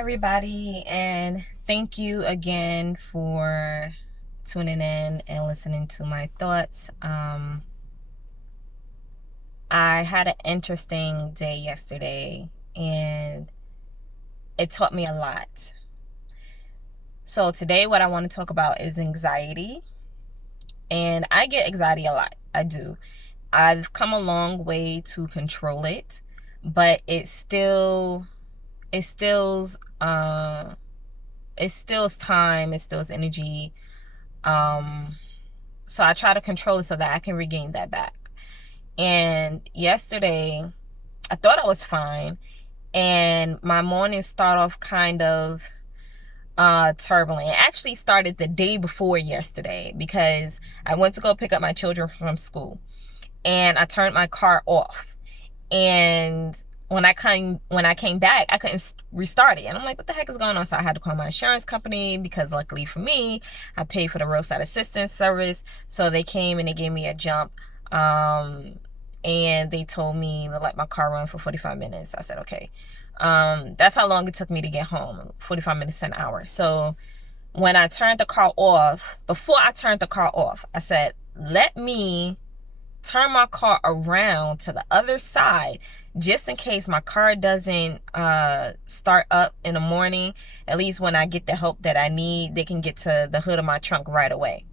everybody, and thank you again for tuning in and listening to my thoughts. I had an interesting day yesterday, and it taught me a lot. So today what I want to talk about is anxiety, and I get anxiety a lot. I do. I've come a long way to control it, but it stills it steals time, it steals energy. So I try to control it so that I can regain that back. And yesterday, I thought I was fine, and my morning start off kind of turbulent. It actually started the day before yesterday because I went to go pick up my children from school, and I turned my car off. And when I came back, I couldn't restart it. And I'm like, what the heck is going on? So I had to call my insurance company because luckily for me, I paid for the roadside assistance service. So they came and they gave me a jump. And they told me to let my car run for 45 minutes. I said, okay. That's how long it took me to get home, 45 minutes to an hour. So when I turned the car off, before I turned the car off, I said, let me turn my car around to the other side just in case my car doesn't start up in the morning. At least when I get the help that I need, they can get to the hood of my trunk right away.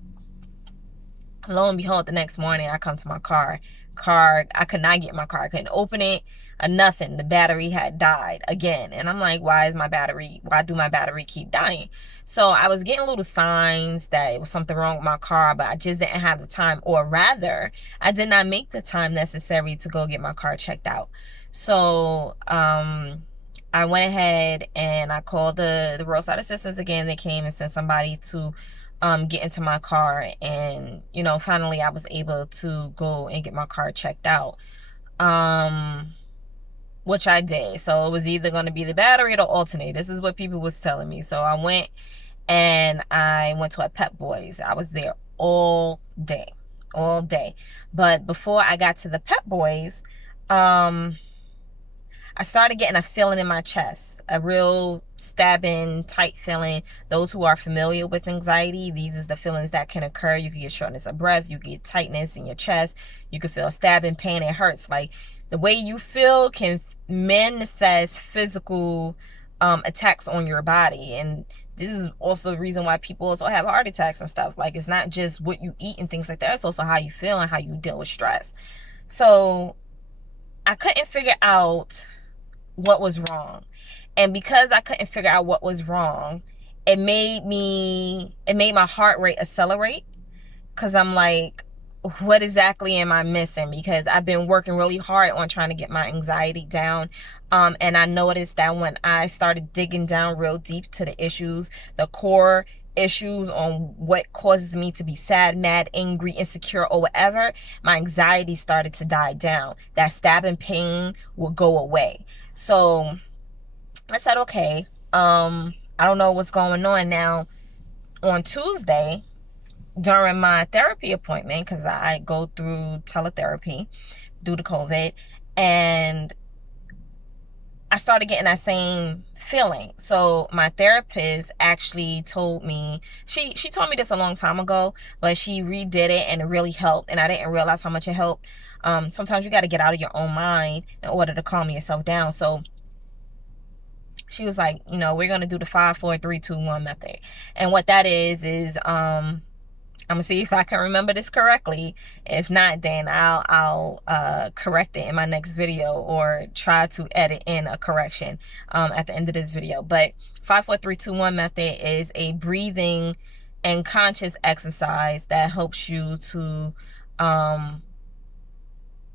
Lo and behold, the next morning I come to my car, I could not get my car. I couldn't open it, nothing. The battery had died again. And I'm like, why do my battery keep dying? So I was getting little signs that it was something wrong with my car, but I just didn't have the time, or rather, I did not make the time necessary to go get my car checked out. So I went ahead and I called the roadside assistance again. They came and sent somebody to get into my car, and finally I was able to go and get my car checked out, which I did. So it was either going to be the battery or the alternator. This is what people was telling me. So I went to a Pep Boys. I was there all day. But before I got to the Pep Boys, I started getting a feeling in my chest, a real stabbing, tight feeling. Those who are familiar with anxiety, these is the feelings that can occur. You can get shortness of breath, you can get tightness in your chest, you can feel stabbing, pain, it hurts. Like the way you feel can manifest physical attacks on your body. And this is also the reason why people also have heart attacks and stuff. Like it's not just what you eat and things like that, it's also how you feel and how you deal with stress. So I couldn't figure out what was wrong. And because I couldn't figure out what was wrong, it made my heart rate accelerate, because I'm like, what exactly am I missing? Because I've been working really hard on trying to get my anxiety down. And I noticed that when I started digging down real deep to the issues, the core issues on what causes me to be sad, mad, angry, insecure, or whatever, my anxiety started to die down. That stabbing pain will go away. So I said, okay, I don't know what's going on now. On Tuesday, during my therapy appointment, because I go through teletherapy due to COVID, and I started getting that same feeling. So my therapist actually told me, she told me this a long time ago, but she redid it and it really helped. And I didn't realize how much it helped. Sometimes you got to get out of your own mind in order to calm yourself down. So she was like, we're going to do the 5, 4, 3, 2, 1 method. And what that is I'm gonna see if I can remember this correctly. If not, then I'll correct it in my next video, or try to edit in a correction at the end of this video. But 5, 4, 3, 2, 1 method is a breathing and conscious exercise that helps you to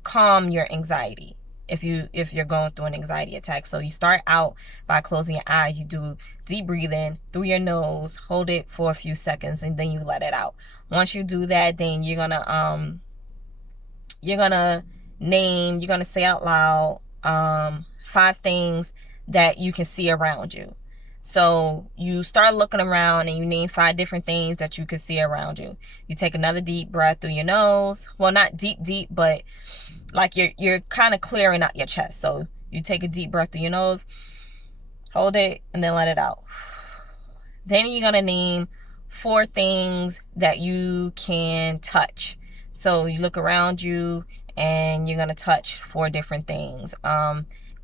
calm your anxiety if you're going through an anxiety attack. So you start out by closing your eyes. You do deep breathing through your nose, hold it for a few seconds, and then you let it out. Once you do that, then you're gonna say out loud 5 things that you can see around you. So you start looking around and you name 5 different things that you can see around you. You take another deep breath through your nose. Well, not deep, but like you're kind of clearing out your chest. So you take a deep breath through your nose, Hold it and then let it out. Then you're going to name 4 things that you can touch. So you look around you and you're going to touch 4 different things.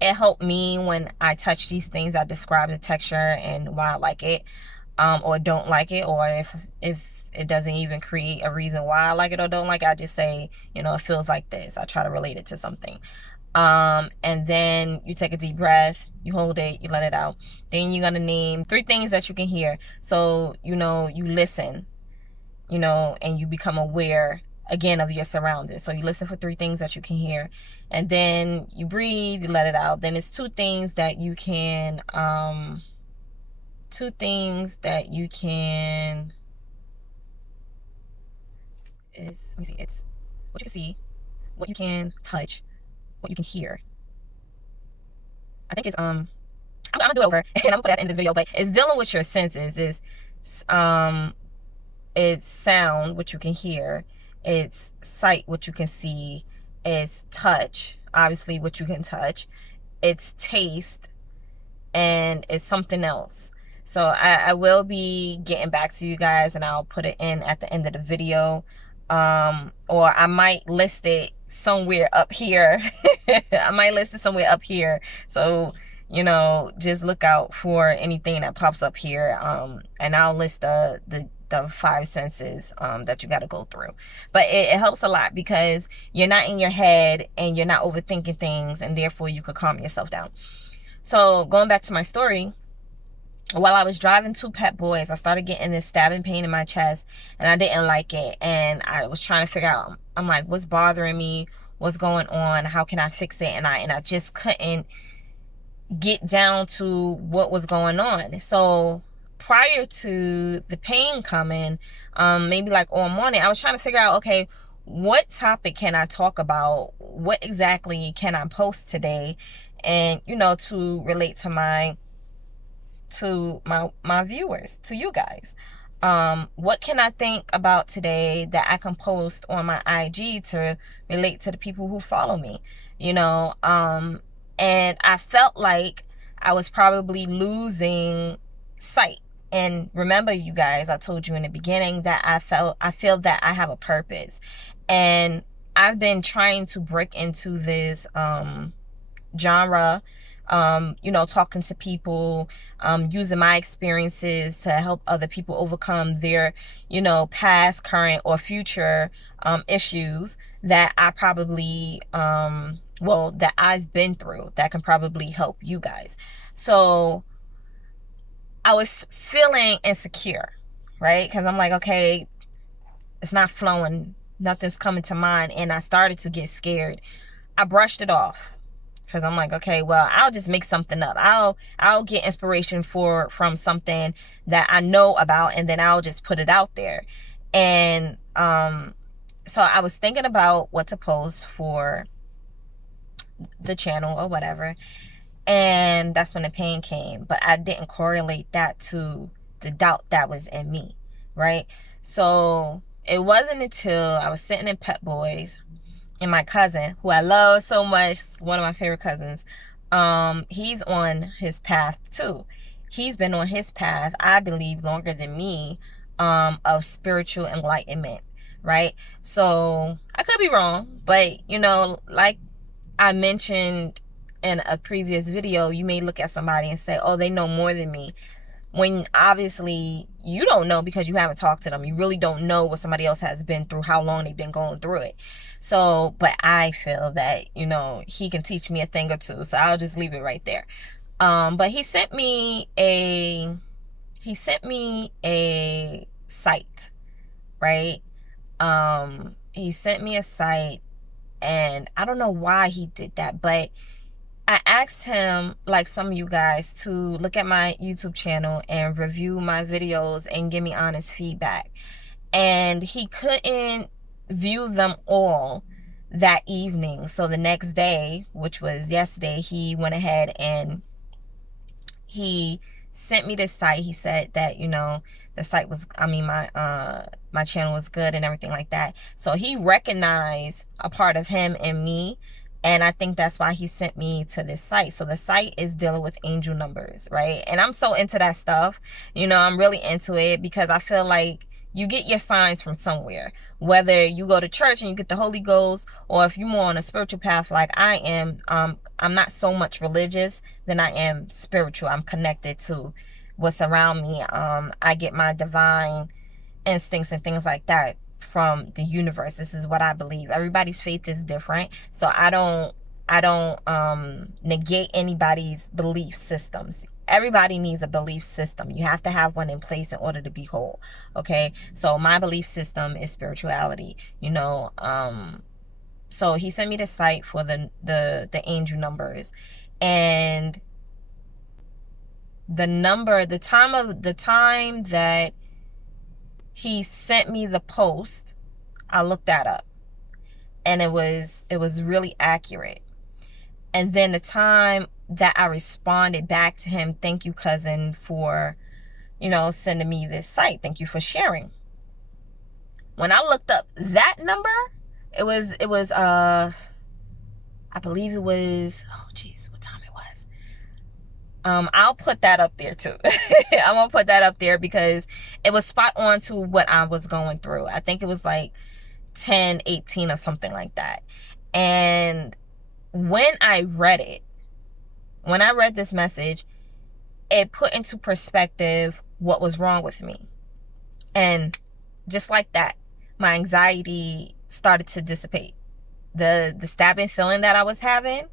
It helped me when I touch these things. I describe the texture and why I like it, or don't like it, or if it doesn't even create a reason why I like it or don't like it, I just say, it feels like this. I try to relate it to something. And then you take a deep breath, you hold it, you let it out. Then you're gonna name 3 things that you can hear. So, you listen, and you become aware again of your surroundings. So you listen for 3 things that you can hear, and then you breathe, you let it out. Then it's 2 things that you can, is, let me see, it's what you can see, what you can touch, what you can hear. I think it's, I'm gonna do it over and I'm gonna put that in this video, but it's dealing with your senses. It's sound, what you can hear, it's sight, what you can see, it's touch, obviously what you can touch, it's taste, and it's something else. So I will be getting back to you guys, and I'll put it in at the end of the video, or I might list it somewhere up here. I might list it somewhere up here, so just look out for anything that pops up here, and I'll list the 5 senses that you got to go through. But it helps a lot because you're not in your head and you're not overthinking things, and therefore you could calm yourself down. So going back to my story, while I was driving 2 Pep Boys, I started getting this stabbing pain in my chest, and I didn't like it. And I was trying to figure out, I'm like, what's bothering me? What's going on? How can I fix it? And I just couldn't get down to what was going on. So prior to the pain coming, maybe like all morning, I was trying to figure out, okay, what topic can I talk about? What exactly can I post today? And, to relate to my viewers, to you guys. What can I think about today that I can post on my IG to relate to the people who follow me? And I felt like I was probably losing sight. And remember, you guys, I told you in the beginning that I feel that I have a purpose. And I've been trying to break into this genre, talking to people, using my experiences to help other people overcome their, past, current, or future issues that I probably, that I've been through that can probably help you guys. So I was feeling insecure, right? Because I'm like, okay, it's not flowing. Nothing's coming to mind. And I started to get scared. I brushed it off. Because I'm like, okay, well, I'll just make something up. I'll get inspiration from something that I know about, and then I'll just put it out there. And so I was thinking about what to post for the channel or whatever. And that's when the pain came. But I didn't correlate that to the doubt that was in me, right? So it wasn't until I was sitting in Pep Boys, and my cousin, who I love so much, one of my favorite cousins, he's on his path too. He's been on his path, I believe, longer than me, of spiritual enlightenment, right? So I could be wrong, but like I mentioned in a previous video, you may look at somebody and say, oh, they know more than me, when obviously you don't know because you haven't talked to them. You really don't know what somebody else has been through, how long they've been going through it. So, but I feel that, he can teach me a thing or two. So I'll just leave it right there. But he sent me a site, right? He sent me a site, and I don't know why he did that, but I asked him, like some of you guys, to look at my YouTube channel and review my videos and give me honest feedback. And he couldn't view them all that evening. So the next day, which was yesterday, he went ahead and he sent me this site. He said that, the site was, my channel was good and everything like that. So he recognized a part of him and me, And I think that's why he sent me to this site. So the site is dealing with angel numbers, right? And I'm so into that stuff. I'm really into it because I feel like you get your signs from somewhere. Whether you go to church and you get the Holy Ghost, or if you're more on a spiritual path like I am, I'm not so much religious than I am spiritual. I'm connected to what's around me. I get my divine instincts and things like that from the universe. This is what I believe. Everybody's faith is different, so I don't negate anybody's belief systems. Everybody needs a belief system. You have to have one in place in order to be whole. Okay, so my belief system is spirituality. So he sent me the site for the angel numbers, and the time that he sent me the post, I looked that up, and it was really accurate. And then the time that I responded back to him, thank you, cousin, for sending me this site. Thank you for sharing. When I looked up that number, it was I believe it was, oh geez, what time it was. I'll put that up there too. I'm gonna put that up there because it was spot on to what I was going through. I think it was like 10:18 or something like that. And when I read this message, it put into perspective what was wrong with me. And just like that, my anxiety started to dissipate. The stabbing feeling that I was having,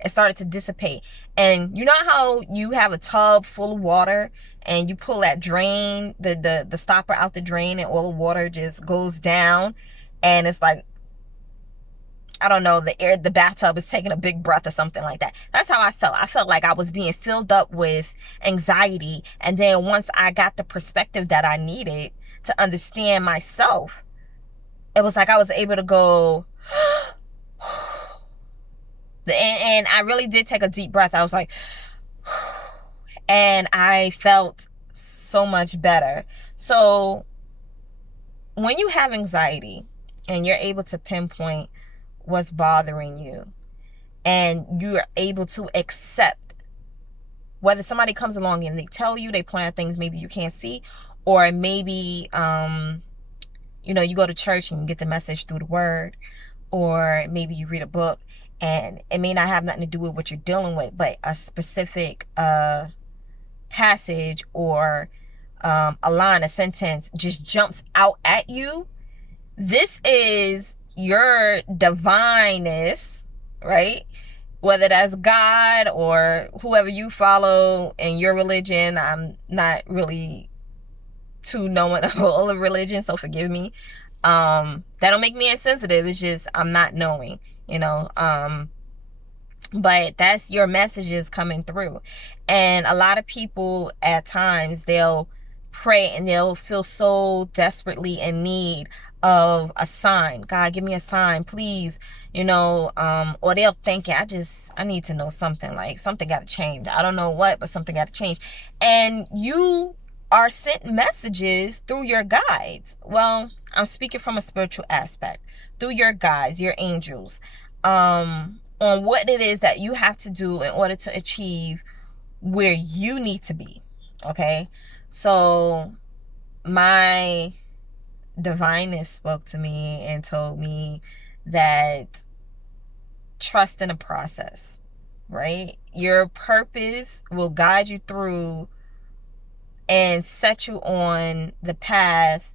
it started to dissipate. And you know how you have a tub full of water and you pull that drain, the stopper out the drain, and all the water just goes down, and it's like, I don't know, the bathtub is taking a big breath or something like that. That's how I felt. I felt like I was being filled up with anxiety. And then once I got the perspective that I needed to understand myself, it was like I was able to go, and I really did take a deep breath. I was like, and I felt so much better. So when you have anxiety and you're able to pinpoint what's bothering you, and you're able to accept whether somebody comes along and they tell you, they point out things maybe you can't see, or maybe you go to church and you get the message through the word, or maybe you read a book and it may not have nothing to do with what you're dealing with, but a specific passage or a line, a sentence just jumps out at you. This is your divineness, right? Whether that's God or whoever you follow in your religion. I'm not really too knowing of all the religion, so forgive me. That don't make me insensitive. It's just I'm not knowing, but that's your messages coming through. And a lot of people at times, they'll pray and they'll feel so desperately in need of a sign. God, give me a sign, please. Or they'll think, I need to know something, like something got to change. I don't know what, but something got to change. And you are sent messages through your guides. Well, I'm speaking from a spiritual aspect, through your guides, your angels, on what it is that you have to do in order to achieve where you need to be. Okay, so my divineness spoke to me and told me that trust in the process, right? Your purpose will guide you through and set you on the path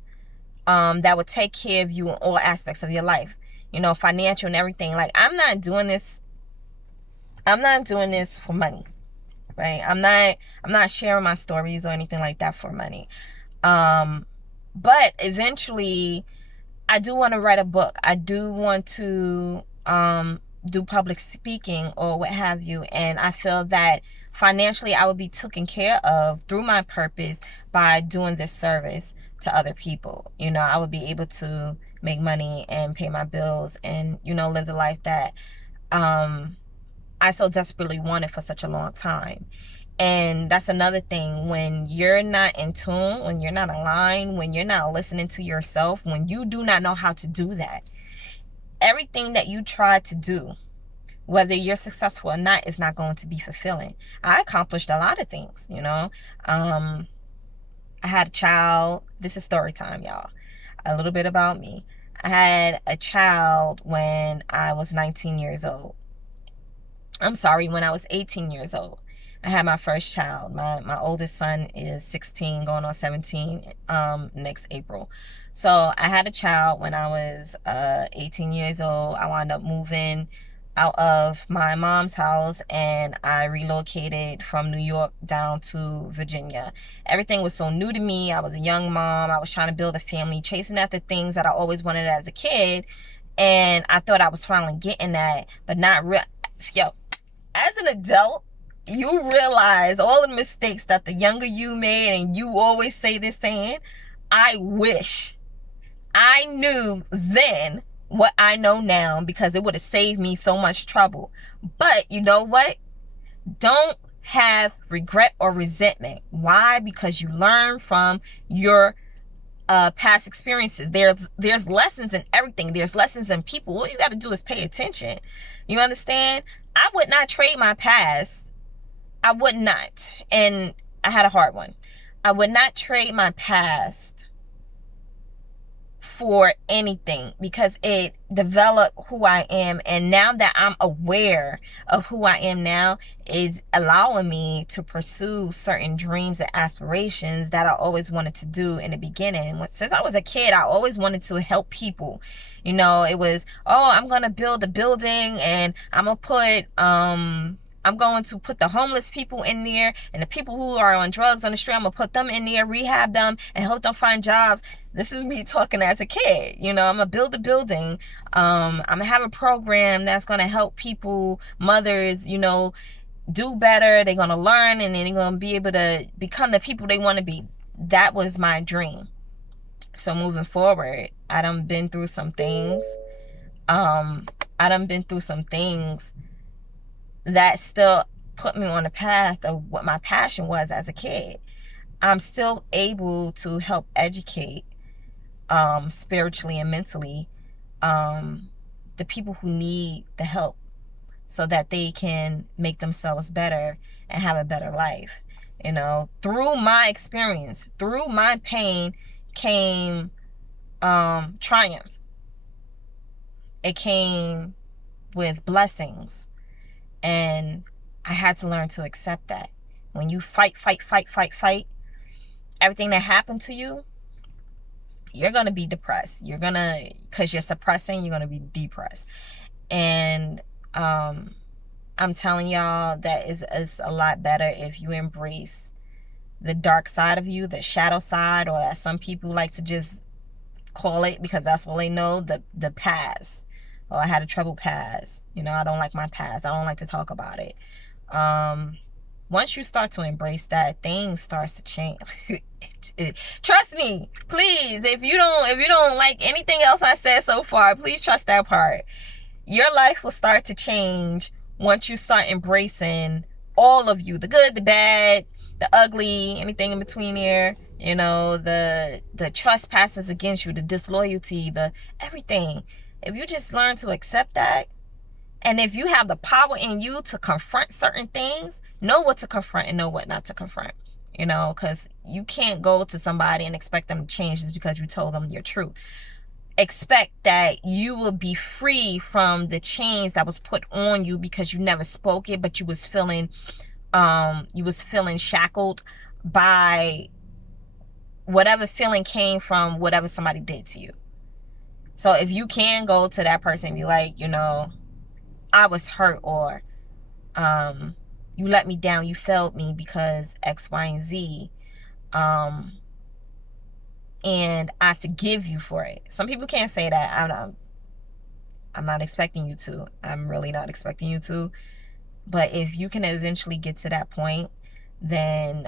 that will take care of you in all aspects of your life, financial and everything. Like, I'm not doing this for money, right? I'm not sharing my stories or anything like that for money. But eventually I do want to write a book. I do want to do public speaking or what have you. And I feel that financially I would be taken care of through my purpose by doing this service to other people. I would be able to make money and pay my bills and, live the life that I so desperately wanted for such a long time. And that's another thing. When you're not in tune, when you're not aligned, when you're not listening to yourself, when you do not know how to do that, everything that you try to do whether you're successful or not is not going to be fulfilling. I accomplished a lot of things, you know. I had a child. This is story time, y'all. A little bit about me. I had a child when I was 19 years old. I'm sorry, when I was 18 years old. I had my first child. My oldest son is 16, going on 17 next April. So I had a child when I was 18 years old. I wound up moving out of my mom's house, and I relocated from New York down to Virginia. Everything was so new to me. I was a young mom. I was trying to build a family, chasing after things that I always wanted as a kid. And I thought I was finally getting that, but not real. Yo, as an adult, you realize all the mistakes that the younger you made, and you always say this saying, I wish I knew then what I know now, because it would have saved me so much trouble. But you know what? Don't have regret or resentment. Why? Because you learn from your past experiences. There's lessons in everything. There's lessons in people. All you got to do is pay attention. You understand? I would not trade my past. I would not. And I had a hard one. I would not trade my past for anything, because it developed who I am. And now that I'm aware of who I am now, is allowing me to pursue certain dreams and aspirations that I always wanted to do in the beginning. Since I was a kid, I always wanted to help people. You know, it was, oh, I'm going to build a building, and I'm going to put the homeless people in there, and the people who are on drugs on the street, I'm going to put them in there, rehab them, and help them find jobs. This is me talking as a kid. You know, I'm going to build a building. I'm going to have a program that's going to help people, mothers, you know, do better. They're going to learn, and then they're going to be able to become the people they want to be. That was my dream. So moving forward, I done been through some things. That still put me on the path of what my passion was as a kid. I'm still able to help educate spiritually and mentally the people who need the help, so that they can make themselves better and have a better life. You know, through my experience, through my pain came triumph. It came with blessings. And I had to learn to accept that. When you fight, everything that happened to you, you're going to be depressed. Because you're suppressing, you're going to be depressed. And I'm telling y'all that is a lot better if you embrace the dark side of you, the shadow side, or as some people like to just call it, because that's all they know, the past. Oh, I had a troubled past. You know, I don't like my past. I don't like to talk about it. Once you start to embrace that, things starts to change. Trust me, please. If you don't like anything else I said so far, please trust that part. Your life will start to change once you start embracing all of you, the good, the bad, the ugly, anything in between there. You know, the trespasses against you, the disloyalty, the everything. If you just learn to accept that, and if you have the power in you to confront certain things, know what to confront and know what not to confront. You know, because you can't go to somebody and expect them to change just because you told them your truth. Expect that you will be free from the chains that was put on you because you never spoke it, but you was feeling shackled by whatever feeling came from whatever somebody did to you. So if you can go to that person and be like, you know, I was hurt, or you let me down, you failed me because X, Y, and Z, and I forgive you for it. Some people can't say that. I'm not expecting you to. I'm really not expecting you to. But if you can eventually get to that point, then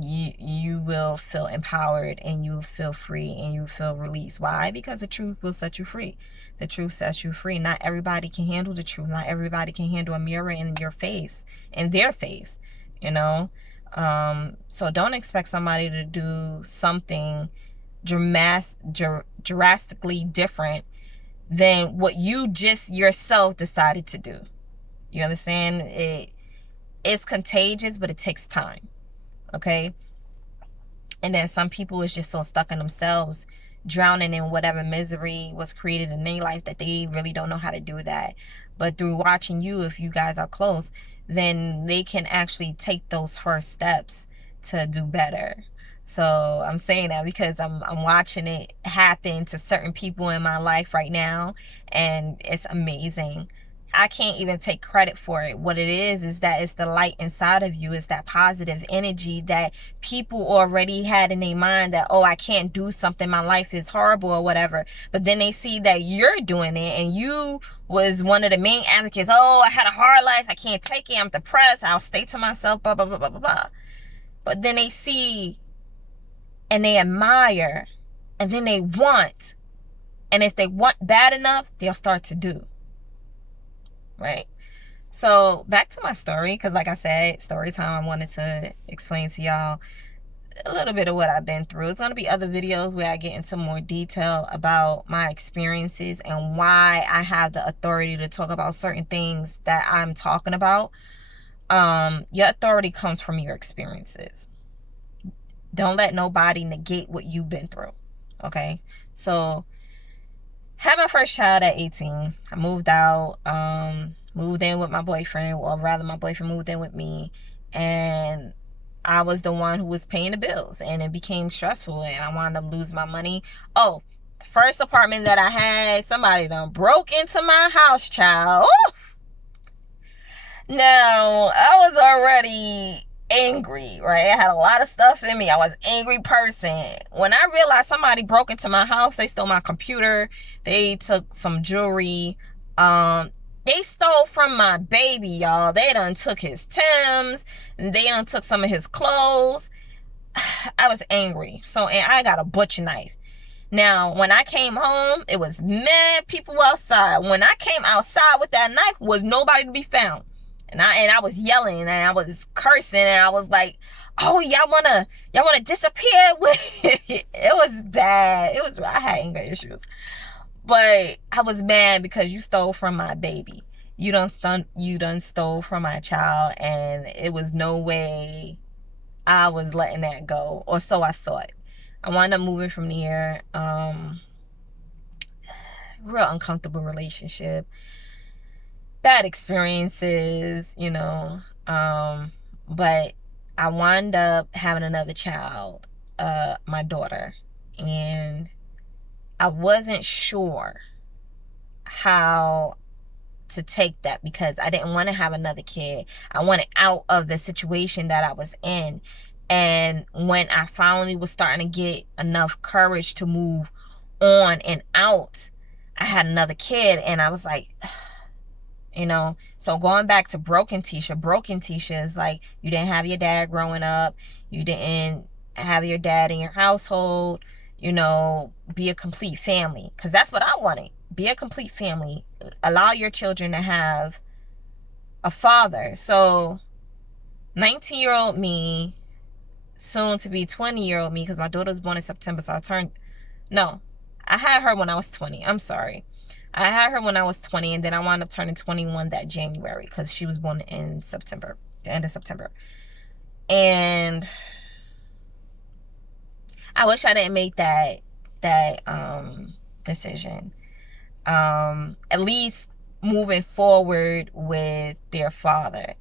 you will feel empowered, and you will feel free, and you will feel released. Why? Because the truth will set you free. The truth sets you free. Not everybody can handle the truth. Not everybody can handle a mirror in your face, in their face, you know. So don't expect somebody to do something drastically different than what you just yourself decided to do. You understand? It's contagious, but it takes time. Okay? And then some people is just so stuck in themselves, drowning in whatever misery was created in their life, that they really don't know how to do that. But through watching you, if you guys are close, then they can actually take those first steps to do better. So I'm saying that because I'm watching it happen to certain people in my life right now, and it's amazing. I can't even take credit for it. What it is that it's the light inside of you. It's that positive energy that people already had in their mind that, oh, I can't do something, my life is horrible or whatever. But then they see that you're doing it, and you was one of the main advocates. Oh, I had a hard life, I can't take it, I'm depressed, I'll stay to myself, blah, blah, blah, blah, blah, blah. But then they see and they admire, and then they want. And if they want bad enough, they'll start to do. Right? So back to my story, because like I said, story time, I wanted to explain to y'all a little bit of what I've been through. It's going to be other videos where I get into more detail about my experiences and why I have the authority to talk about certain things that I'm talking about. Your authority comes from your experiences. Don't let nobody negate what you've been through. Okay? So had my first child at 18. I moved out, moved in with my boyfriend, or rather my boyfriend moved in with me, and I was the one who was paying the bills, and it became stressful, and I wound up losing my money. Oh, the first apartment that I had, somebody done broke into my house, child. Ooh. Now, I was already angry, right? I had a lot of stuff in me. I was an angry person. When I realized somebody broke into my house, they stole my computer, they took some jewelry, they stole from my baby, y'all. They done took his Timbs, they done took some of his clothes. I was angry. So, and I got a butcher knife. Now, when I came home, it was mad people outside. When I came outside with that knife, was nobody to be found. And I was yelling, and I was cursing, and I was like, oh, y'all wanna disappear with it. It was bad. I had anger issues. But I was mad because you stole from my baby. You done stole from my child, and it was no way I was letting that go. Or so I thought. I wound up moving from there. Real uncomfortable relationship. Bad experiences, you know, but I wound up having another child, my daughter, and I wasn't sure how to take that because I didn't want to have another kid. I wanted out of the situation that I was in. And when I finally was starting to get enough courage to move on and out, I had another kid, and I was like, you know. So going back to broken Tisha is like, you didn't have your dad growing up, you didn't have your dad in your household, you know, be a complete family, because that's what I wanted. Be a complete family, allow your children to have a father. So 19-year-old me, soon to be 20-year-old me, because my daughter was born in September, so I had her when I was 20. I'm sorry. I had her when I was 20, and then I wound up turning 21 that January because she was born in September, the end of September. And I wish I didn't make that decision. At least moving forward with their father.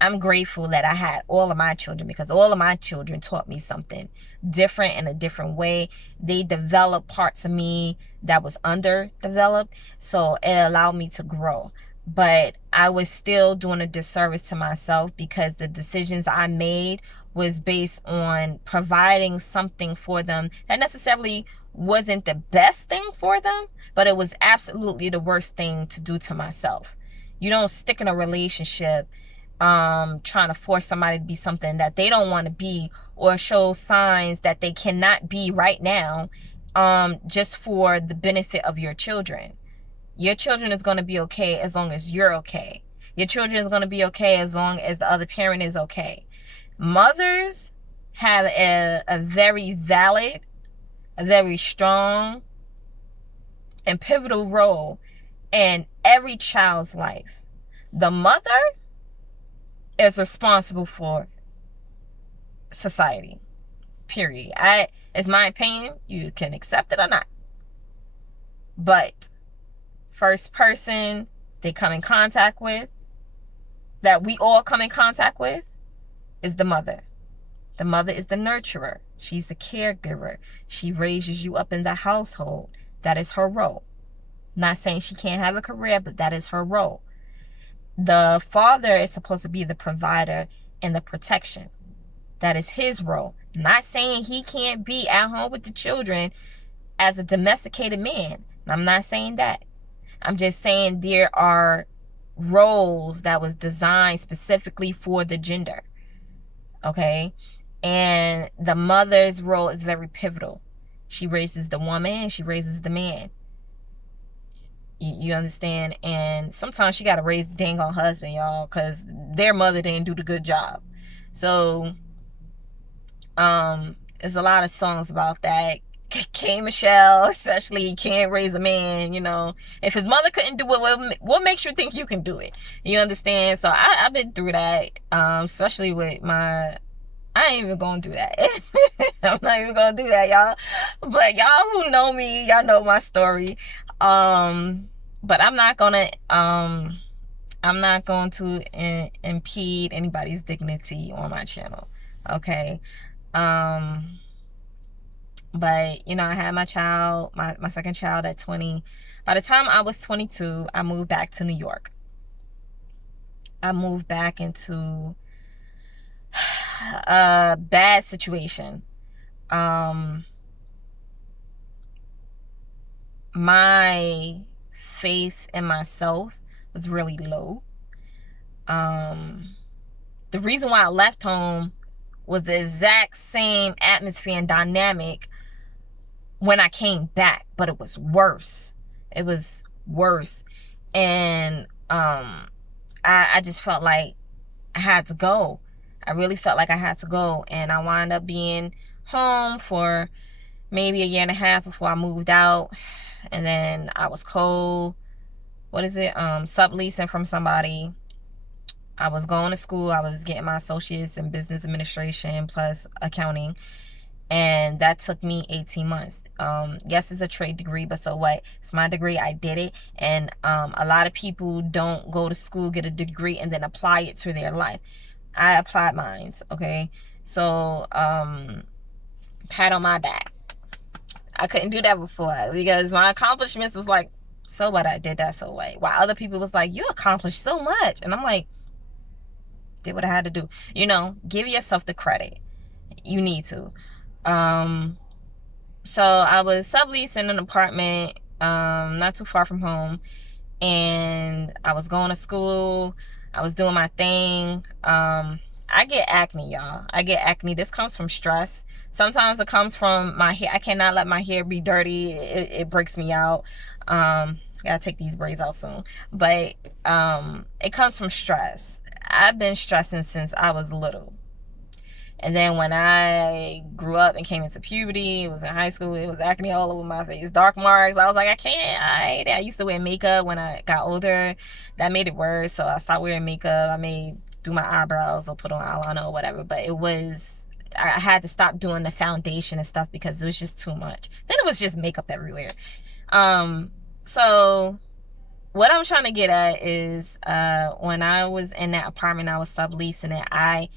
I'm grateful that I had all of my children, because all of my children taught me something different in a different way. They developed parts of me that was underdeveloped, so it allowed me to grow. But I was still doing a disservice to myself because the decisions I made was based on providing something for them that necessarily wasn't the best thing for them, but it was absolutely the worst thing to do to myself. You don't stick in a relationship trying to force somebody to be something that they don't want to be, or show signs that they cannot be right now, just for the benefit of your children. Your children is going to be okay as long as you're okay. Your children is going to be okay as long as the other parent is okay. Mothers have a very valid, a very strong and pivotal role in every child's life. The mother is responsible for society, period. It's my opinion. You can accept it or not. But first person they come in contact with, that we all come in contact with, is the mother. The mother is the nurturer. She's the caregiver. She raises you up in the household. That is her role. Not saying she can't have a career, but that is her role. The father is supposed to be the provider and the protection. That is his role. Not saying he can't be at home with the children as a domesticated man. I'm not saying that. I'm just saying there are roles that was designed specifically for the gender. Okay? And the mother's role is very pivotal. She raises the woman and she raises the man. You understand? And sometimes she got to raise the dang on husband, y'all, because their mother didn't do the good job. So, there's a lot of songs about that. K. Michelle, especially, can't raise a man, you know. If his mother couldn't do it, what makes you think you can do it? You understand? So I've been through that, especially with I ain't even gonna do that. I'm not even gonna do that, y'all. But y'all who know me, y'all know my story. But I'm not going to impede anybody's dignity on my channel. Okay. But, you know, I had my child, my second child at 20. By the time I was 22, I moved back to New York. I moved back into a bad situation. My faith in myself was really low. The reason why I left home was the exact same atmosphere and dynamic when I came back, but it was worse. It was worse. And I just felt like I had to go. I really felt like I had to go. And I wound up being home for maybe a year and a half before I moved out. And then I was subleasing from somebody. I was going to school. I was getting my associates in business administration plus accounting. And that took me 18 months. Yes, it's a trade degree, but so what? It's my degree. I did it. And a lot of people don't go to school, get a degree, and then apply it to their life. I applied mine, okay? So, pat on my back. I couldn't do that before because my accomplishments was like, so what? I did that, so what? While other people was like, you accomplished so much. And I'm like, did what I had to do. You know, give yourself the credit. You need to. So I was subleasing an apartment, not too far from home, and I was going to school. I was doing my thing. I get acne, y'all. I get acne. This comes from stress. Sometimes it comes from my hair. I cannot let my hair be dirty. It breaks me out. I gotta take these braids out soon. But it comes from stress. I've been stressing since I was little. And then when I grew up and came into puberty, it was in high school, it was acne all over my face, dark marks. I was like, I can't. I used to wear makeup when I got older. That made it worse. So I stopped wearing makeup. I may do my eyebrows or put on eyeliner or whatever. But I had to stop doing the foundation and stuff because it was just too much. Then it was just makeup everywhere. So what I'm trying to get at is when I was in that apartment, I was subleasing it. I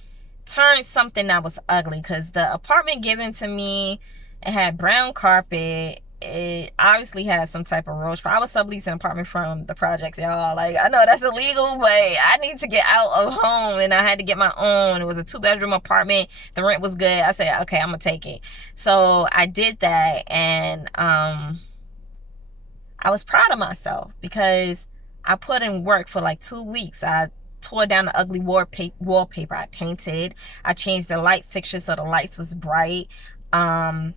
turned something that was ugly because the apartment given to me, it had brown carpet. It obviously had some type of roach. I was subleasing an apartment from the projects, y'all. Like, I know that's illegal, but I need to get out of home and I had to get my own. It was a 2-bedroom apartment. The rent was good. I said, okay, I'm gonna take it. So I did that, and I was proud of myself because I put in work for like 2 weeks. I tore down the ugly wallpaper. I painted. I changed the light fixture so the lights was bright. I'm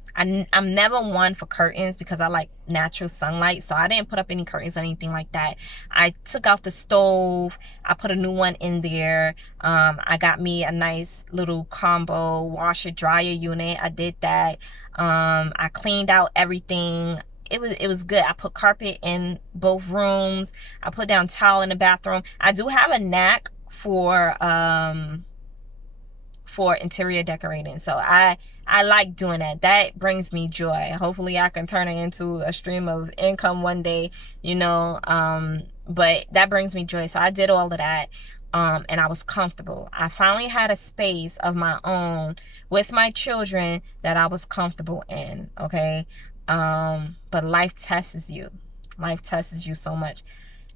never one for curtains because I like natural sunlight, so I didn't put up any curtains or anything like that. I took out the stove. I put a new one in there. I got me a nice little combo washer dryer unit. I did that. I cleaned out everything. it was good. I put carpet in both rooms. I put down towel in the bathroom. I do have a knack for interior decorating, so I like doing that. That brings me joy. Hopefully I can turn it into a stream of income one day, you know. But that brings me joy. So I did all of that, and I was comfortable. I finally had a space of my own with my children that I was comfortable in. Okay. But life tests you. Life tests you so much.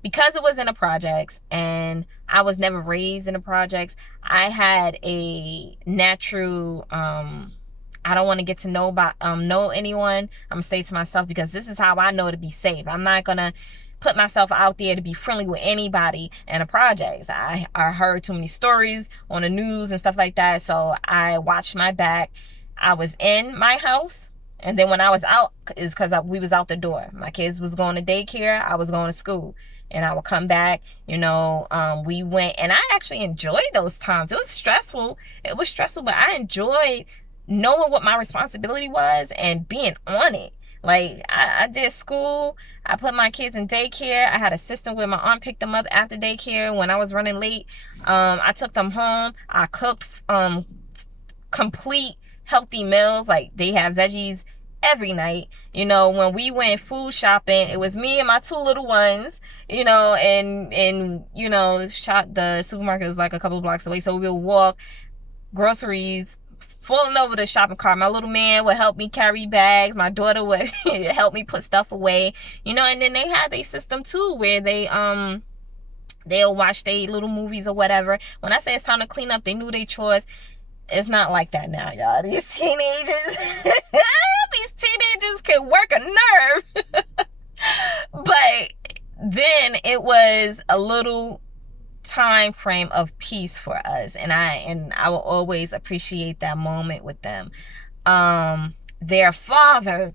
Because it was in the projects and I was never raised in the projects, I had a natural, I don't want to get to know anyone. I'm gonna stay to myself, because this is how I know to be safe. I'm not gonna put myself out there to be friendly with anybody in the projects. I heard too many stories on the news and stuff like that, so I watched my back. I was in my house, and then when I was out, is because we was out the door. My kids was going to daycare, I was going to school, and I would come back, you know. We went, and I actually enjoyed those times. It was stressful, but I enjoyed knowing what my responsibility was and being on it. Like, I did school, I put my kids in daycare, I had a system where my aunt picked them up after daycare when I was running late. I took them home, I cooked complete healthy meals, like they have veggies every night. You know, when we went food shopping, it was me and my two little ones, you know, and you know, the supermarket was like a couple of blocks away, so we would walk groceries, falling over the shopping cart. My little man would help me carry bags, my daughter would help me put stuff away, you know. And then they had their system too, where they'll watch their little movies or whatever. When I say it's time to clean up, they knew their chores. It's not like that now, y'all. These teenagers can work a nerve. But then it was a little time frame of peace for us, and I will always appreciate that moment with them. Their father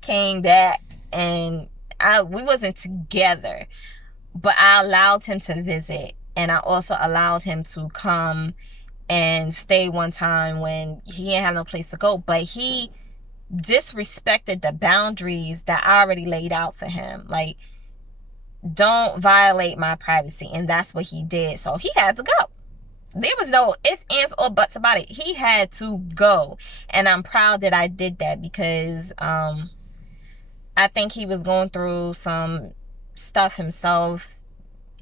came back, and we wasn't together, but I allowed him to visit, and I also allowed him to come and stay one time when he didn't have no place to go. But he disrespected the boundaries that I already laid out for him. Like, don't violate my privacy. And that's what he did. So he had to go. There was no ifs, ands, or buts about it. He had to go. And I'm proud that I did that, because I think he was going through some stuff himself.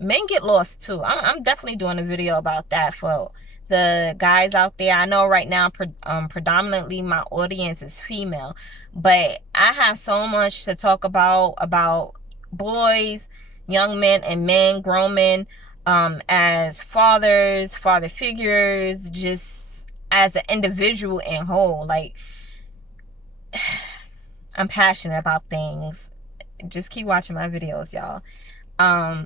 Men get lost too. I'm definitely doing a video about that for the guys out there. I know right now predominantly my audience is female, but I have so much to talk about boys, young men, and men, grown men, as fathers, father figures, just as an individual and whole. Like, I'm passionate about things. Just keep watching my videos, y'all.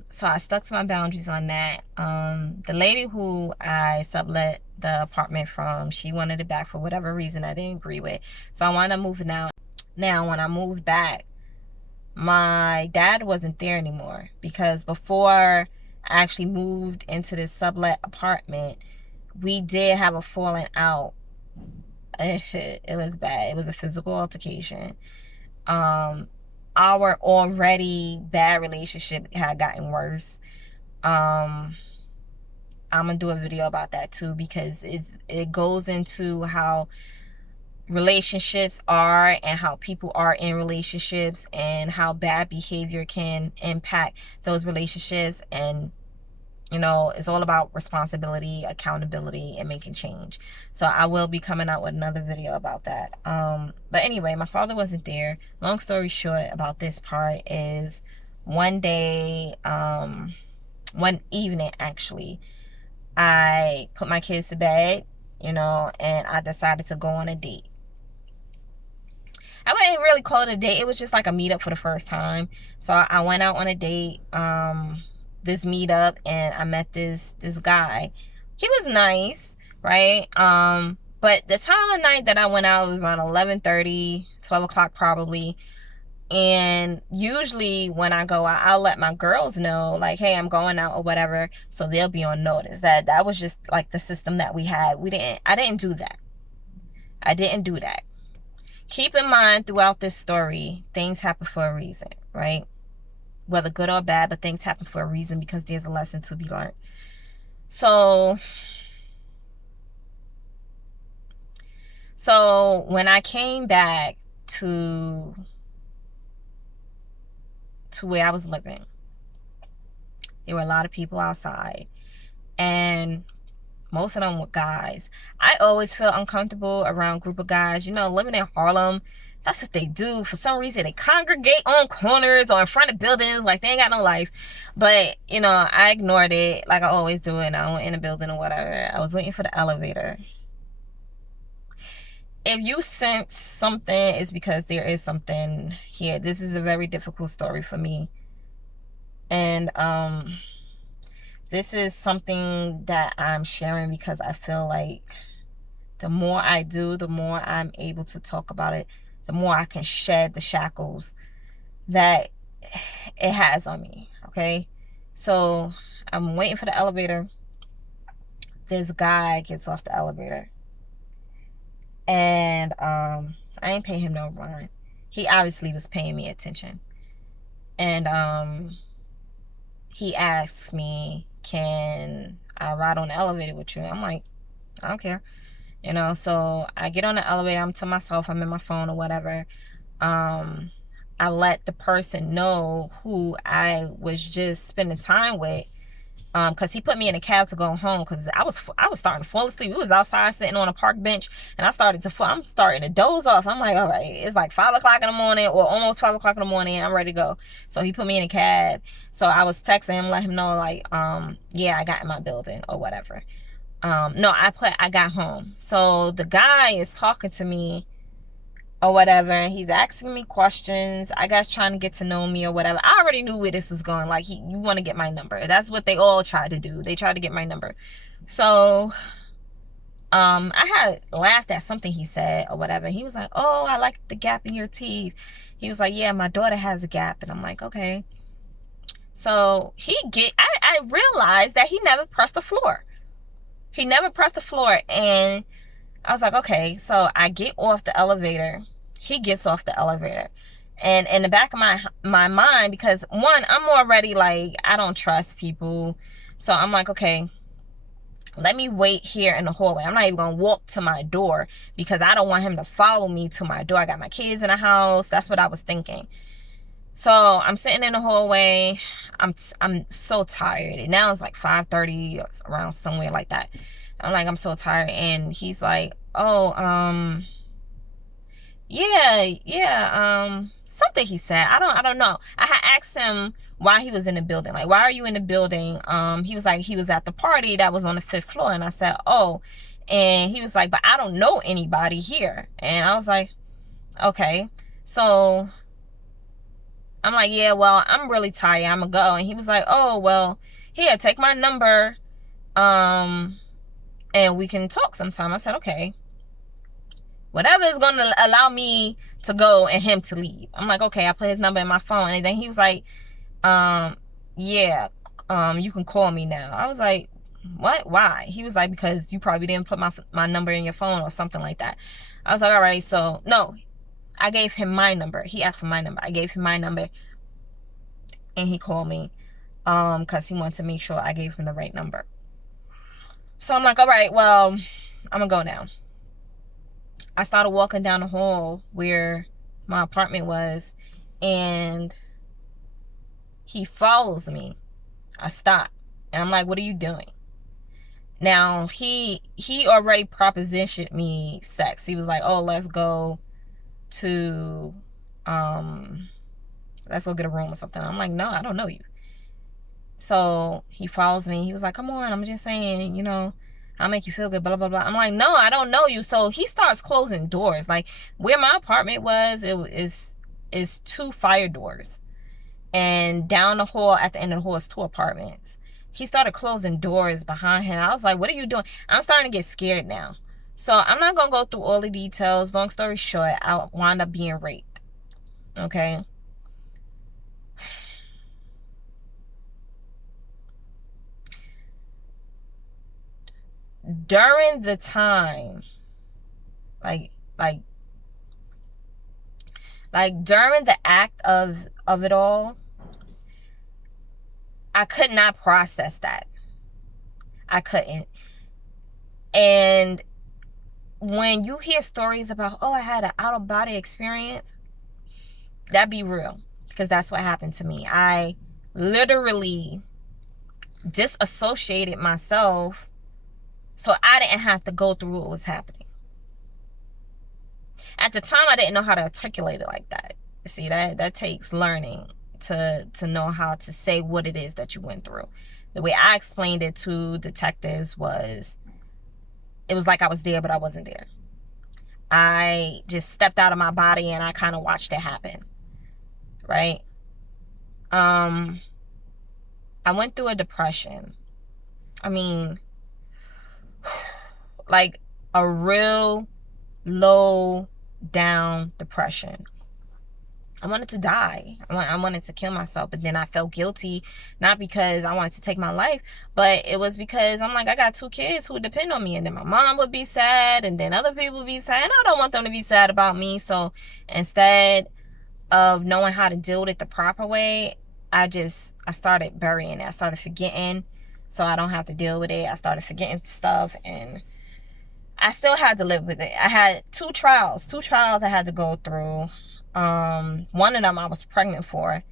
So I stuck to my boundaries on that. The lady who I sublet the apartment from, she wanted it back for whatever reason I didn't agree with. So I wound up moving out. Now, when I moved back, my dad wasn't there anymore, because before I actually moved into this sublet apartment, we did have a falling out. It was bad. It was a physical altercation. Our already bad relationship had gotten worse. I'm gonna do a video about that too, because it goes into how relationships are and how people are in relationships, and how bad behavior can impact those relationships. And you know, it's all about responsibility, accountability, and making change. So I will be coming out with another video about that. But anyway, my father wasn't there. Long story short about this part is, one day, one evening actually, I put my kids to bed, you know, and I decided to go on a date. I wouldn't really call it a date. It was just like a meetup for the first time. So I went out on a date, this meetup, and I met this guy. He was nice, right? But the time of night that I went out, it was around 11:30, 12 o'clock probably. And usually when I go out, I'll let my girls know, like, hey, I'm going out or whatever, so they'll be on notice. That was just like the system that we had. I didn't do that. keep in mind throughout this story, things happen for a reason, right? Whether good or bad, but things happen for a reason because there's a lesson to be learned. So when I came back to where I was living, there were a lot of people outside, and most of them were guys. I always feel uncomfortable around a group of guys. You know, living in Harlem, that's what they do. For some reason, they congregate on corners or in front of buildings like they ain't got no life. But, you know, I ignored it like I always do, and I went in a building or whatever. I was waiting for the elevator. If you sense something, it's because there is something here. This is a very difficult story for me. And this is something that I'm sharing because I feel like the more I do, the more I'm able to talk about it, the more I can shed the shackles that it has on me, okay? So I'm waiting for the elevator. This guy gets off the elevator. And I ain't paying him no mind. He obviously was paying me attention. And he asks me, can I ride on the elevator with you? I'm like, I don't care. You know, so I get on the elevator, I'm to myself, I'm in my phone or whatever. I let the person know who I was just spending time with, because he put me in a cab to go home, because I was starting to fall asleep. We was outside sitting on a park bench, and I'm starting to doze off. I'm like, all right, it's like 5 o'clock in the morning, or almost 5 o'clock in the morning. I'm ready to go. So he put me in a cab. So I was texting him, let him know, like, yeah, I got in my building or whatever. No, I got home. So the guy is talking to me or whatever, and he's asking me questions, I guess trying to get to know me or whatever. I already knew where this was going. Like, you want to get my number. That's what they all tried to do. They tried to get my number. So I had laughed at something he said or whatever. He was like, oh, I like the gap in your teeth. He was like, yeah, my daughter has a gap. And I'm like, okay. So I realized that he never pressed the floor. He never pressed the floor. And I was like, okay. So I get off the elevator. He gets off the elevator. And in the back of my mind, because one, I'm already like, I don't trust people. So I'm like, okay, let me wait here in the hallway. I'm not even going to walk to my door because I don't want him to follow me to my door. I got my kids in the house. That's what I was thinking. So I'm sitting in the hallway. I'm so tired. And now it's like 5:30, around somewhere like that. I'm like, I'm so tired. And he's like, oh, yeah, something he said. I don't know. I had asked him why he was in the building. Like, why are you in the building? He was like, he was at the party that was on the 5th floor. And I said, oh. And he was like, but I don't know anybody here. And I was like, okay. So I'm like, yeah, well, I'm really tired. I'm gonna go. And he was like, oh, well, here, take my number. And we can talk sometime. I said, okay. Whatever is going to allow me to go and him to leave. I'm like, okay. I put his number in my phone. And then he was like, yeah, you can call me now. I was like, what? Why? He was like, because you probably didn't put my number in your phone or something like that. I was like, all right. So, no, I gave him my number. He asked for my number. I gave him my number. And he called me, because he wanted to make sure I gave him the right number. So I'm like, all right, well, I'm going to go now. I started walking down the hall where my apartment was, and he follows me. I stop, and I'm like, what are you doing? Now, he already propositioned me sex. He was like, oh, let's go to, let's go get a room or something. I'm like, no, I don't know you. So he follows me. He was like, come on, I'm just saying, you know, I'll make you feel good, blah, blah, blah. I'm like, no, I don't know you. So he starts closing doors. Like, where my apartment was, is 2 fire doors. And down the hall, at the end of the hall, is 2 apartments. He started closing doors behind him. I was like, what are you doing? I'm starting to get scared now. So I'm not going to go through all the details. Long story short, I wound up being raped. Okay? During the time, like Like during the act of it all, I could not process that. I couldn't. And when you hear stories about, oh, I had an out of body experience, that be real, because that's what happened to me. I literally disassociated myself so I didn't have to go through what was happening. At the time, I didn't know how to articulate it like that. See, that takes learning to know how to say what it is that you went through. The way I explained it to detectives was, it was like I was there, but I wasn't there. I just stepped out of my body and I kind of watched it happen. Right? I went through a depression. I mean, like a real low down depression. I wanted to die. I wanted to kill myself, but then I felt guilty, not because I wanted to take my life, but it was because I'm like, I got 2 kids who depend on me, and then my mom would be sad, and then other people would be sad, and I don't want them to be sad about me. So instead of knowing how to deal with it the proper way, I started burying it. I started forgetting, so I don't have to deal with it. I started forgetting stuff, and I still had to live with it. I had two trials I had to go through. One of them I was pregnant for.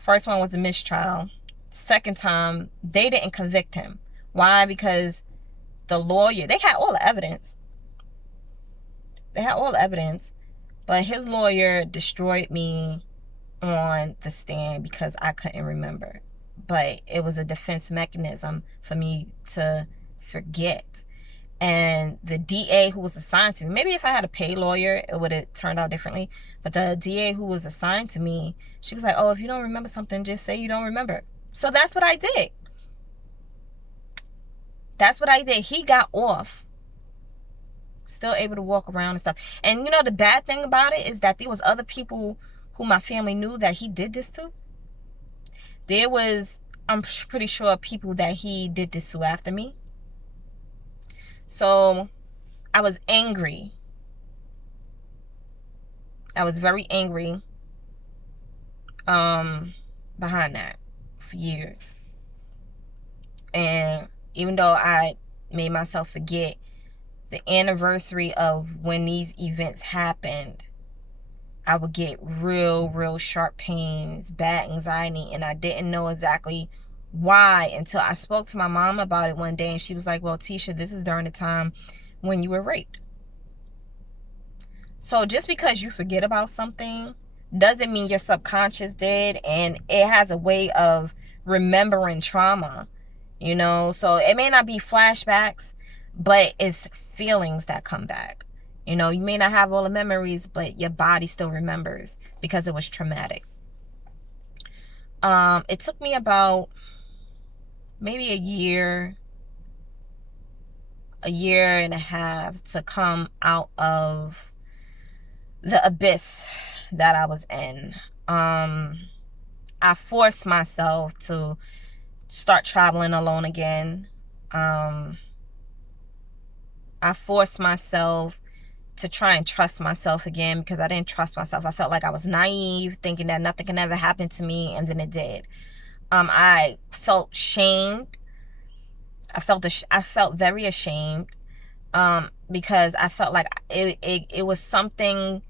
First one was a mistrial. Second time, they didn't convict him. Why? Because the lawyer, they had all the evidence. But his lawyer destroyed me on the stand because I couldn't remember. But it was a defense mechanism for me to forget. And the DA who was assigned to me, maybe if I had a paid lawyer, it would have turned out differently. But the DA who was assigned to me, she was like, oh, if you don't remember something, just say you don't remember. So that's what I did. He got off, still able to walk around and stuff. And you know, the bad thing about it is that there was other people who my family knew that he did this to. There was, I'm pretty sure, people that he did this to after me. So I was angry. I was very angry behind that for years. And even though I made myself forget the anniversary of when these events happened, I would get real sharp pains, bad anxiety, and I didn't know exactly why until I spoke to my mom about it one day, and she was like, well, Tisha, this is during the time when you were raped. So just because you forget about something doesn't mean your subconscious did, and it has a way of remembering trauma, you know. So it may not be flashbacks, but it's feelings that come back. You know, you may not have all the memories, but your body still remembers because it was traumatic. It took me about maybe a year and a half to come out of the abyss that I was in. I forced myself to start traveling alone again. I forced myself to try and trust myself again because I didn't trust myself. I felt like I was naive, thinking that nothing can ever happen to me, and then it did. I felt shamed. I felt very ashamed because I felt like it was something.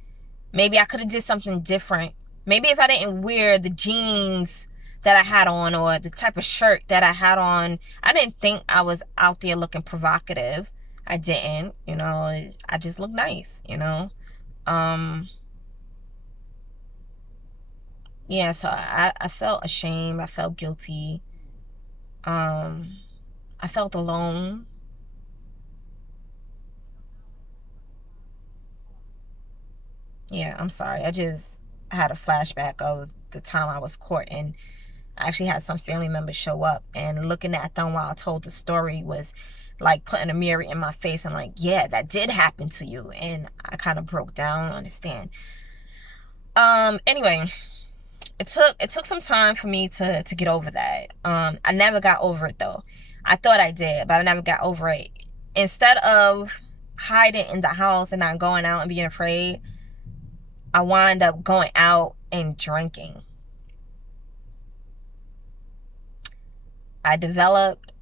Maybe I could have did something different. Maybe if I didn't wear the jeans that I had on or the type of shirt that I had on, I didn't think I was out there looking provocative. I didn't, you know, I just looked nice, you know. Yeah, so I felt ashamed. I felt guilty. I felt alone. Yeah, I'm sorry. I had a flashback of the time I was courting. I actually had some family members show up, and looking at them while I told the story was like putting a mirror in my face and like, yeah, that did happen to you. And I kind of broke down, understand. Anyway, it took some time for me to get over that. I never got over it though. I thought I did, but I never got over it. Instead of hiding in the house and not going out and being afraid, I wind up going out and drinking. I developed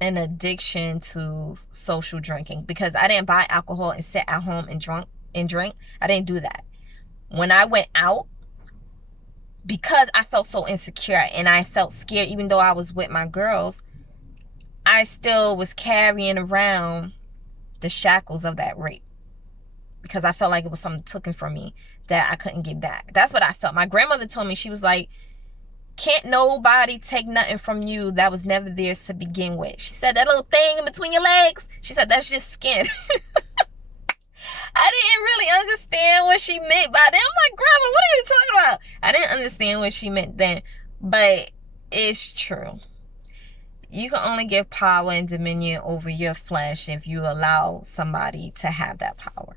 an addiction to social drinking because I didn't buy alcohol and sit at home and drink. I didn't do that. When I went out, because I felt so insecure and I felt scared, even though I was with my girls, I still was carrying around the shackles of that rape because I felt like it was something taken from me that I couldn't get back. That's what I felt. My grandmother told me, she was like, can't nobody take nothing from you that was never theirs to begin with. She said, that little thing in between your legs, she said, that's just skin. I didn't really understand what she meant by that. I'm like, Grandma, what are you talking about? I didn't understand what she meant then, but it's true. You can only give power and dominion over your flesh if you allow somebody to have that power.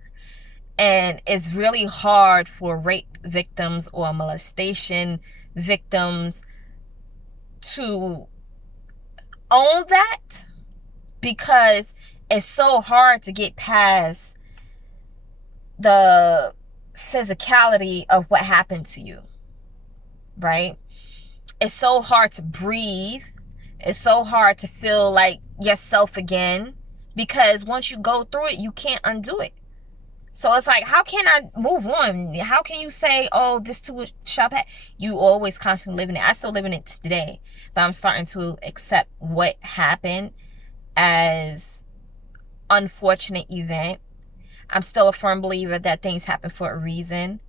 And it's really hard for rape victims or molestation victims to own that because it's so hard to get past the physicality of what happened to you, right? It's so hard to breathe. It's so hard to feel like yourself again because once you go through it, you can't undo it. So it's like, how can I move on? How can you say, oh, this too shall pass? You always constantly living it. I still live in it today, but I'm starting to accept what happened as unfortunate event. I'm still a firm believer that things happen for a reason.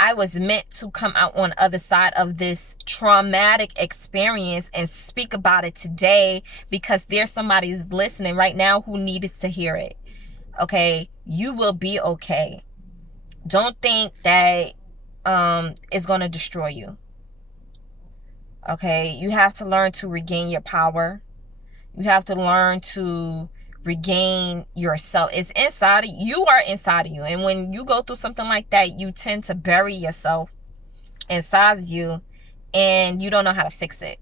I was meant to come out on the other side of this traumatic experience and speak about it today because there's somebody listening right now who needed to hear it. Okay, you will be okay. Don't think that it's going to destroy you. Okay, you have to learn to regain your power. You have to learn to regain yourself. It's inside of you. You are inside of you. And when you go through something like that, you tend to bury yourself inside of you and you don't know how to fix it.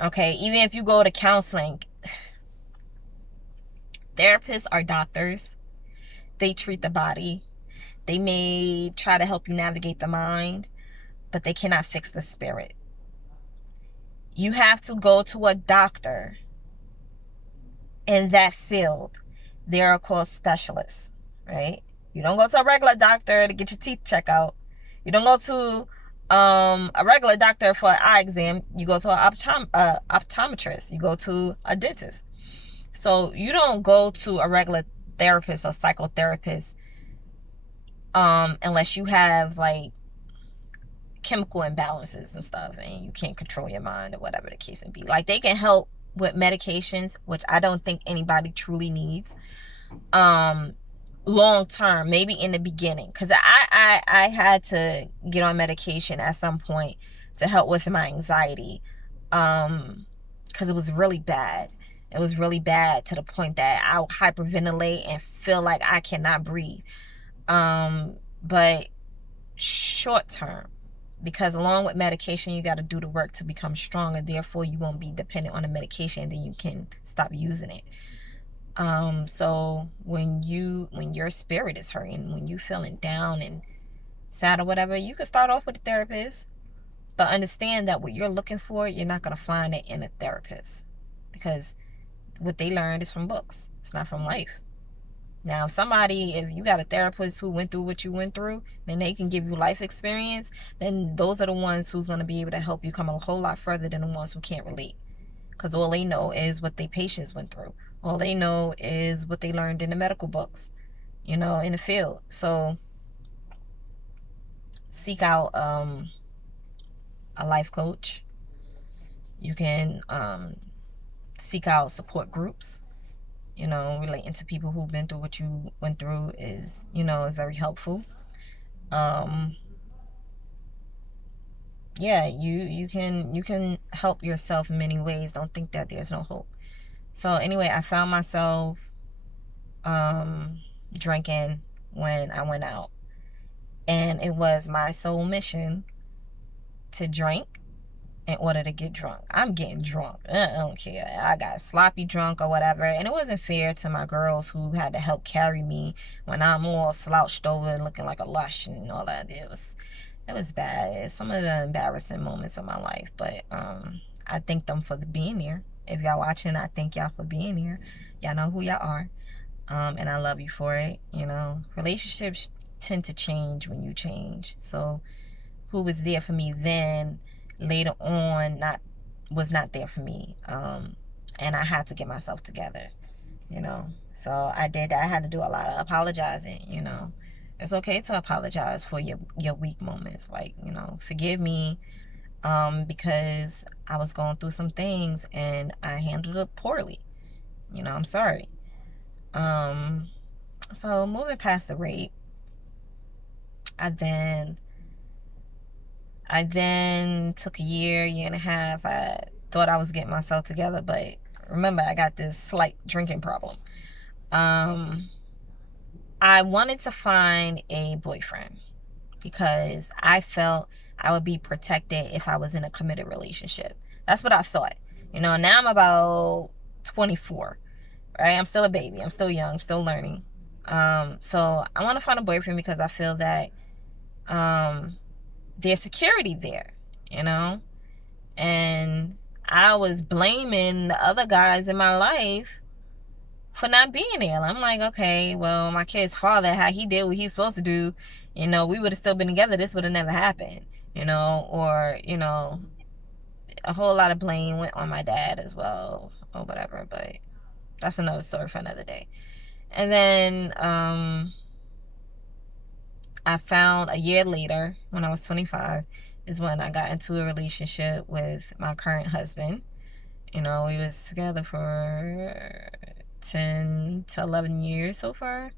Okay, even if you go to counseling, therapists are doctors. They treat the body. They may try to help you navigate the mind, but they cannot fix the spirit. You have to go to a doctor in that field. They are called specialists, right? You don't go to a regular doctor to get your teeth checked out. You don't go to a regular doctor for an eye exam. You go to an optometrist. You go to a dentist. So you don't go to a regular therapist or psychotherapist unless you have like chemical imbalances and stuff and you can't control your mind or whatever the case may be. Like, they can help with medications, which I don't think anybody truly needs long term, maybe in the beginning, because I had to get on medication at some point to help with my anxiety because it was really bad. It was really bad to the point that I would hyperventilate and feel like I cannot breathe. But short term, because along with medication, you got to do the work to become stronger. Therefore, you won't be dependent on the medication, and then you can stop using it. So when your spirit is hurting, when you feeling down and sad or whatever, you can start off with a therapist, but understand that what you're looking for, you're not going to find it in a therapist, because what they learned is from books. It's not from life. Now, if you got a therapist who went through what you went through, then they can give you life experience. Then those are the ones who's going to be able to help you come a whole lot further than the ones who can't relate. Because all they know is what their patients went through. All they know is what they learned in the medical books, in the field. So seek out a life coach. You can seek out support groups. Relating to people who've been through what you went through is very helpful. Yeah, you can help yourself in many ways. Don't think that there's no hope. So anyway, I found myself drinking when I went out, and it was my sole mission to drink in order to get drunk. I'm getting drunk. I don't care. I got sloppy drunk or whatever. And it wasn't fair to my girls who had to help carry me when I'm all slouched over and looking like a lush and all that. It was bad. It's some of the embarrassing moments of my life. But I thank them for being there. If y'all watching, I thank y'all for being here. Y'all know who y'all are. And I love you for it. You know, relationships tend to change when you change. So who was there for me then, later on, was not there for me. And I had to get myself together, you know. So I did. I had to do a lot of apologizing, you know. It's okay to apologize for your weak moments. Like, you know, forgive me, because I was going through some things and I handled it poorly. You know, I'm sorry. So moving past the rape, I then took a year and a half. I thought I was getting myself together, but remember, I got this slight drinking problem. I wanted to find a boyfriend because I felt I would be protected if I was in a committed relationship. That's what I thought. You know, now I'm about 24, right? I'm still a baby. I'm still young. I'm still learning. So I want to find a boyfriend because I feel that there's security there, you know? And I was blaming the other guys in my life for not being there. I'm like, okay, well, my kid's father, how he did what he's supposed to do, you know, we would have still been together. This would have never happened, you know, or, you know, a whole lot of blame went on my dad as well or whatever, but that's another story for another day. And then I found a year later, when I was 25, is when I got into a relationship with my current husband. You know, we was together for 10 to 11 years so far.